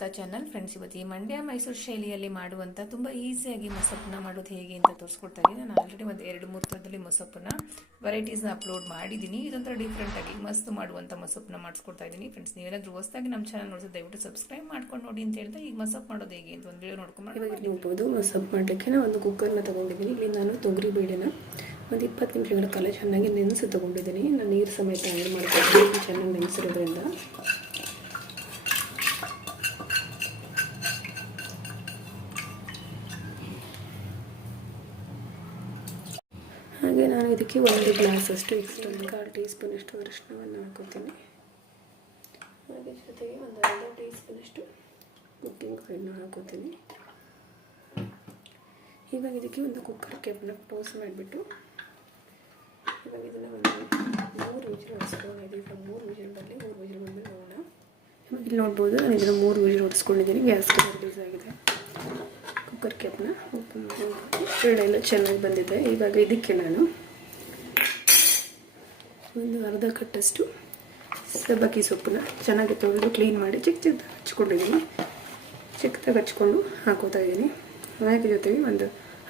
Friends ಇವತ್ತು ಈ ಮಂಡ್ಯ ಮೈಸೂರು ಶೈಲಿಯಲ್ಲಿ ಮಾಡುವಂಥ ತುಂಬ ಈಸಿಯಾಗಿ ಮೊಸಪ್ಪನ್ನ ಮಾಡೋದು ಹೇಗೆ ಅಂತ ತೋರಿಸ್ಕೊಡ್ತಾ ಇದ್ದೀನಿ. ನಾನು ಆಲ್ರೆಡಿ ಒಂದು ಎರಡು, ಮೂರು ಥರದಲ್ಲಿ ಮೊಸಪ್ಪನ್ನ ವೆರೈಟೀಸ್ನ ಅಪ್ಲೋಡ್ ಮಾಡಿದ್ದೀನಿ. ಇದೊಂಥರ ಡಿಫ್ರೆಂಟಾಗಿ ಮಸ್ತ್ ಮಾಡುವಂಥ ಮೊಸಪ್ಪನ್ನ ಮಾಡಿಸ್ಕೊಡ್ತಾ ಇದ್ದೀನಿ. ಫ್ರೆಂಡ್ಸ್ ನೀವೇನಾದರೂ ಹೊಸದಾಗಿ ನಮ್ಮ ಚಾನಲ್ ನೋಡಿದ್ರೆ ದಯವಿಟ್ಟು ಸಬ್ಸ್ಕ್ರೈಬ್ ಮಾಡ್ಕೊಂಡು ನೋಡಿ ಅಂತ ಹೇಳ್ತಾ ಈಗ ಮೊಸಪ್ ಮಾಡೋದು ಹೇಗೆ ಅಂತ ಒಂದು ವಿಡಿಯೋ ನೋಡ್ಕೊಂಡು ಇವಾಗ ನೋಡ್ಬೋದು ಮೊಸಪ್ ಮಾಡಲಿಕ್ಕೆ ನಾನು ಒಂದು ಕುಕ್ಕರ್ನ ತೊಗೊಂಡಿದ್ದೀನಿ. ಇಲ್ಲಿ ನಾನು ತೊಗರಿ ಬೇಳೆನ ಒಂದು ಇಪ್ಪತ್ತು ನಿಮಿಷಗಳ ಕಾಲ ಚೆನ್ನಾಗಿ ನೆನೆಸಿ ತೊಗೊಂಡಿದ್ದೀನಿ. ನಾನು ನೀರು ಸಮೇತ ಆ್ಯಡ್ ಮಾಡ್ಕೊಂಡು ಚೆನ್ನಾಗಿ ನೆನೆಸಿರೋದ್ರಿಂದ. ಹಾಗೆ ನಾನು ಇದಕ್ಕೆ ಒಂದು ಗ್ಲಾಸ್ ಅಷ್ಟು ಒಂದು ಕಾಲು ಟೀ ಸ್ಪೂನಷ್ಟು ಅರಿಶಿನವನ್ನು ಹಾಕೋತೀನಿ ಹಾಗೆ ಜೊತೆಗೆ ಒಂದು ಅರ್ಧ ಟೀ ಸ್ಪೂನಷ್ಟು ಕುಕ್ಕಿಂಗ್ ಆಯಿಲ್ನ ಹಾಕೋತೀನಿ ಇವಾಗ ಇದಕ್ಕೆ ಒಂದು ಕುಕ್ಕರ್ ಕೆಪ್ಪನ್ನ ಕ್ಲೋಸ್ ಮಾಡಿಬಿಟ್ಟು, ಇವಾಗ ಇದನ್ನು ಒಂದು ಮೂರು ವಿಜಿಲ್ ಹೊಡಿಸ್ಕೊಂಡಿದ್ದೀನಿ ಇವಾಗ ಮೂರು ವಿಜಿಲ್ ಬರಲಿ, ಮೂರು ವಿಜಿಲ್ ಬಂದರೆ ನೋಡೋಣ. ಇಲ್ಲಿ ನೋಡ್ಬೋದು, ನಾನು ಇದನ್ನು ಮೂರು ವಿಜಿಲ್ ಹೊಡಿಸ್ಕೊಂಡಿದ್ದೀನಿ, ಗ್ಯಾಸ್ ಕುಕ್ಕರ್ ಕ್ಯಾಪ್ನ ಓಪನ್ ಮಾಡಿ ಎಲ್ಲ ಚೆನ್ನಾಗಿ ಬಂದಿದೆ. ಇವಾಗ ಇದಕ್ಕೆ ನಾನು ಒಂದು ಅರ್ಧ ಕಟ್ಟಷ್ಟು ಸಬ್ಬಕ್ಕಿ ಸೊಪ್ಪನ್ನ ಚೆನ್ನಾಗಿ ತೊಳೆದು ಕ್ಲೀನ್ ಮಾಡಿ ಚಿಕ್ಕ ಚಿಕ್ಕ ಹಚ್ಕೊಂಡಿದ್ದೀನಿ ಚಿಕ್ಕದಾಗಿ ಹಚ್ಕೊಂಡು ಹಾಕೋತಾ ಇದ್ದೀನಿ. ಹಾಗೆ ಜೊತೆಗೆ ಒಂದು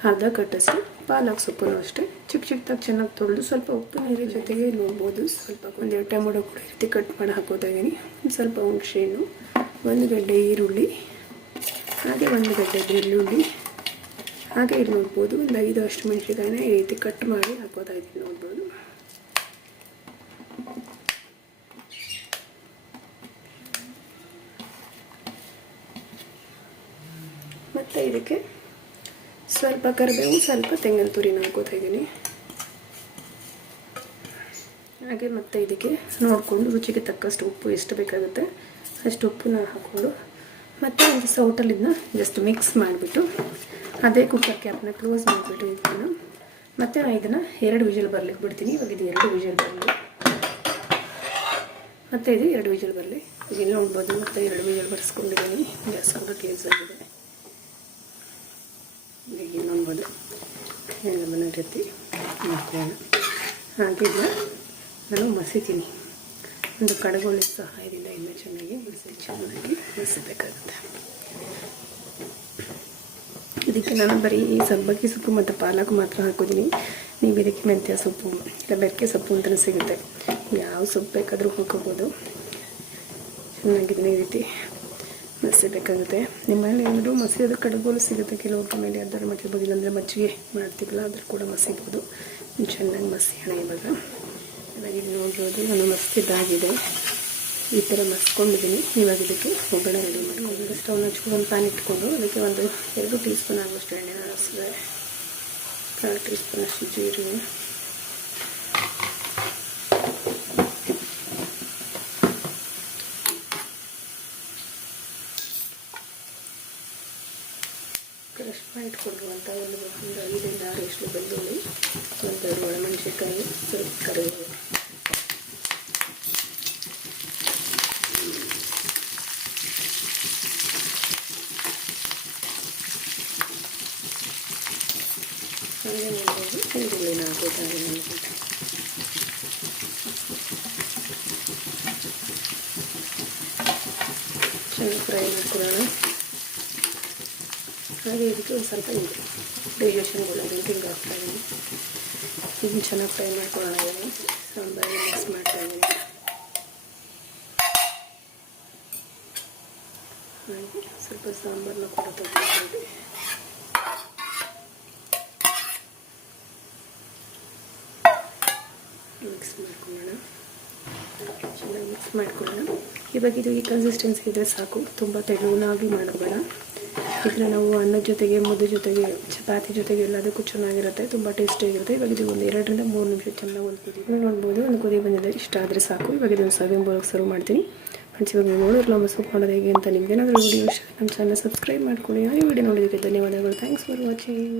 ಅರ್ಧ ಕಟ್ಟಷ್ಟು ಪಾಲಕ್ ಸೊಪ್ಪನ್ನು ಅಷ್ಟೇ ಚಿಕ್ಕ ಚಿಕ್ಕದಾಗಿ ಚೆನ್ನಾಗಿ ತೊಳೆದು ಸ್ವಲ್ಪ ಉಪ್ಪು ನೀರಿನ ಜೊತೆಗೆ ನೋಡ್ಬೋದು. ಸ್ವಲ್ಪ ಒಂದೆರಡು ಟೊಮೊಟೊ ಕೂಡ ರೀತಿ ಕಟ್ ಮಾಡಿ ಹಾಕೋತಾ ಇದ್ದೀನಿ. ಒಂದು ಸ್ವಲ್ಪ ಹುಣಸೆಹಣ್ಣು ಒಂದು ಗಡ್ಡೆ ಈರುಳ್ಳಿ ಹಾಗೆ ಒಂದು ಗಡ್ಡೆ ಬೆಳ್ಳುಳ್ಳಿ ಹಾಗೆ ಇಲ್ಲಿ ನೋಡ್ಬೋದು. ಒಂದು ಐದು ಅಷ್ಟು ಮೆಣಸಿನಕಾಯಿನ ಈ ರೀತಿ ಕಟ್ ಮಾಡಿ ಹಾಕೋತಾ ಇದ್ದೀನಿ ನೋಡ್ಬೋದು. ಮತ್ತು ಇದಕ್ಕೆ ಸ್ವಲ್ಪ ಕರಿಬೇವು, ಸ್ವಲ್ಪ ತೆಂಗಿನ ತುರಿನ ಹಾಕೋತಾ ಇದ್ದೀನಿ. ಹಾಗೆ ಮತ್ತೆ ಇದಕ್ಕೆ ನೋಡಿಕೊಂಡು ರುಚಿಗೆ ತಕ್ಕಷ್ಟು ಉಪ್ಪು ಎಷ್ಟು ಬೇಕಾಗುತ್ತೆ ಅಷ್ಟು ಉಪ್ಪನ್ನ ಹಾಕ್ಕೊಂಡು ಮತ್ತೆ ಒಂದು ಸೌಟಲ್ಲಿ ಜಸ್ಟ್ ಮಿಕ್ಸ್ ಮಾಡಿಬಿಟ್ಟು ಅದೇ ಕುಕ್ಕರ್ ಕ್ಯಾಪ್ನ ಕ್ಲೋಸ್ ಮಾಡಿಬಿಟ್ಟು ಇದನ್ನು ಮತ್ತೆ ನಾನು ಇದನ್ನು ಎರಡು ವಿಜಲ್ ಬರ್ಲಿಕ್ಕೆ ಬಿಡ್ತೀನಿ. ಇವಾಗ ಇದು ಎರಡು ವಿಜಲ್ ಬರಲಿ. ಮತ್ತೆ ಇದು ಎರಡು ವಿಜಲ್ ಬರಲಿ. ಇಲ್ಲಿ ನೋಡ್ಬೋದು ಮತ್ತೆ ಎರಡು ವಿಜಲ್ ಬರ್ಸ್ಕೊಂಡಿದ್ದೀನಿ. ಗ್ಯಾಸ್ ಕೂಡ ಕ್ಲೋಸ್ ಆಗಿದೆ. ಈಗ ನೋಡ್ಬೋದು. ಮನೆ ರೀತಿ ಮಾಡ್ಕೊಳ್ಳೋಣ. ಹಾಗಿದ್ರೆ ನಾನು ಮಸಿತೀನಿ. ಒಂದು ಕಡಗೋಳಿ ಸಹಾಯದಿಂದ ಇನ್ನೂ ಚೆನ್ನಾಗಿ ಮಸಿ ಚೆನ್ನಾಗಿ ಮಸಿಬೇಕಾಗುತ್ತೆ ಇದಕ್ಕೆ ನಾನು ಬರೀ ಸಬ್ಬಕ್ಕಿ ಸೊಪ್ಪು ಮತ್ತು ಪಾಲಕ್ ಮಾತ್ರ ಹಾಕಿದ್ದೀನಿ ನೀವು ಇದಕ್ಕೆ ಮೆಂತ್ಯ ಸೊಪ್ಪು, ಇಲ್ಲ ಬೆರಕೆ ಸೊಪ್ಪು ಅಂತಲೂ ಸಿಗುತ್ತೆ. ಯಾವ ಸೊಪ್ಪು ಬೇಕಾದರೂ ಹಾಕೋಬೋದು. ಚೆನ್ನಾಗಿದ್ದೀನಿ ಈ ರೀತಿ ಮಸಿಬೇಕಾಗುತ್ತೆ ನಿಮ್ಮಲ್ಲಿ ಏನಾದರೂ ಮಸಿಯೋದು ಕಡಗೋಲು ಸಿಗುತ್ತೆ, ಕೆಲವೊಬ್ಬರ ಮೇಲೆ ಅದರ ಮಾಡಿರ್ಬೋದು ಇಲ್ಲಾಂದರೆ ಮಜ್ಜಿಗೆ ಮಾಡ್ತೀವಲ್ಲ ಅದ್ರ ಕೂಡ ಮಸಿಬೋದು. ಚೆನ್ನಾಗಿ ಮಸಿ ಹಣ ಇವಾಗ. ಇದು ನೋಡ್ಬೋದು. ನಾನು ಮಸ್ತಿದ್ದಾಗಿದೆ. ಈ ಥರ ಮಸ್ಕೊಂಡಿದ್ದೀನಿ. ಇವಾಗ ಇದಕ್ಕೆ ಒಗ್ಗರಣೆ ರೆಡಿ ಮಾಡಿ ಒಂದು ಸ್ಟವ್ನ ಹಚ್ಕೊಂಡು ಪ್ಯಾನ್ ಇಟ್ಕೊಂಡು ಅದಕ್ಕೆ ಒಂದು ಎರಡು ಟೀ ಸ್ಪೂನ್ ಆಗುವಷ್ಟು ಎಣ್ಣೆ ಹಾಕಿಸಿದೆ ಕಾಲು ಟೀ ಸ್ಪೂನ್ ಅಷ್ಟು ಜೀರಿಗೆ. ಕ್ರಶ್ ಮಾಡಿ ಇಟ್ಕೊಂಡಿರುವಂಥ ಒಂದು ಒಂದು ಐದರಿಂದ ಆರು ಎಷ್ಟು ಬೆಳ್ಳುಳ್ಳಿ ಒಂದೆರಡು ಒಣಮೆಣಸಿನ್ಕಾಯಿ ಸ್ವಲ್ಪ ಕರಿಬೇವು ಹಾಗೆ ನೋಡ್ಬೋದು ಈರುಳ್ಳಿನ ಹಾಕೋತಾರೆ ನಮಗೆ ಚೆನ್ನಾಗಿ ಫ್ರೈ ಮಾಡ್ಕೊಳ್ಳೋಣ ಹಾಗೆ ಇದಕ್ಕೆ ಒಂದು ಸ್ವಲ್ಪ ಇದು ಡೈಜೆಷನ್ ಒಳ್ಳೆಯದು ಹಿಂಗೆ ಹಾಕ್ತಾ ಇದ್ದೀನಿ ಇದನ್ನು ಚೆನ್ನಾಗಿ ಫ್ರೈ ಮಾಡ್ಕೊಳ್ಳೋಣ ಇದನ್ನು ಸಾಂಬಾರಿಗೆ ಮಿಕ್ಸ್ ಮಾಡ್ತಾ ಇದ್ದೀನಿ ಹಾಗೆ ಸ್ವಲ್ಪ ಸಾಂಬಾರನ್ನ ಕೂಡ ತಗೊಳ್ತೀನಿ ಮಿಕ್ಸ್ ಮಾಡ್ಕೊಳ್ಳೋಣ ಚೆನ್ನಾಗಿ ಮಿಕ್ಸ್ ಮಾಡ್ಕೊಳ್ಳೋಣ ಇವಾಗ ಇದು ಈ ಕನ್ಸಿಸ್ಟೆನ್ಸಿ ಇದ್ದರೆ ಸಾಕು. ತುಂಬ ತೆಳುವನಾಗಿ ಮಾಡಬೇಡ. ಇದನ್ನ ನಾವು ಅನ್ನದ ಜೊತೆಗೆ, ಮುದ್ದೆ ಜೊತೆಗೆ, ಚಪಾತಿ ಜೊತೆಗೆ ಎಲ್ಲದಕ್ಕೂ ಚೆನ್ನಾಗಿರುತ್ತೆ. ತುಂಬ ಟೇಸ್ಟಿಯಾಗಿರುತ್ತೆ ಇವಾಗ ಇದು ಒಂದು ಎರಡರಿಂದ ಮೂರು ನಿಮಿಷ ಚೆನ್ನಾಗಿ ಒಂದು ಕುದಿ ನೋಡ್ಬೋದು, ಒಂದು ಕುದಿ ಬಂದಿದೆ. ಇಷ್ಟ ಆದರೆ ಸಾಕು. ಇವಾಗ ಇದನ್ನು ಸರ್ವಿಂಗ್ ಬೋಲಕ್ಕೆ ಸರ್ವ್ ಮಾಡ್ತೀನಿ. ಫ್ರೆಂಡ್ಸ್ ಇವಾಗ ನೀವು ನೋಡಿರಲ್ಲ ಮಸೂಪ್ ಮಾಡೋದು ಹೇಗೆ ಅಂತ ನಿಮ್ಗೇನಾದರೂ ವೀಡಿಯೋ ಇಷ್ಟ ನಮ್ಮ ಚಾನಲ್ ಸಬ್ಸ್ಕ್ರೈಬ್ ಮಾಡ್ಕೊಳ್ಳಿ. ಈ ವಿಡಿಯೋ ನೋಡೋದಕ್ಕೆ ಧನ್ಯವಾದಗಳು. Thanks for watching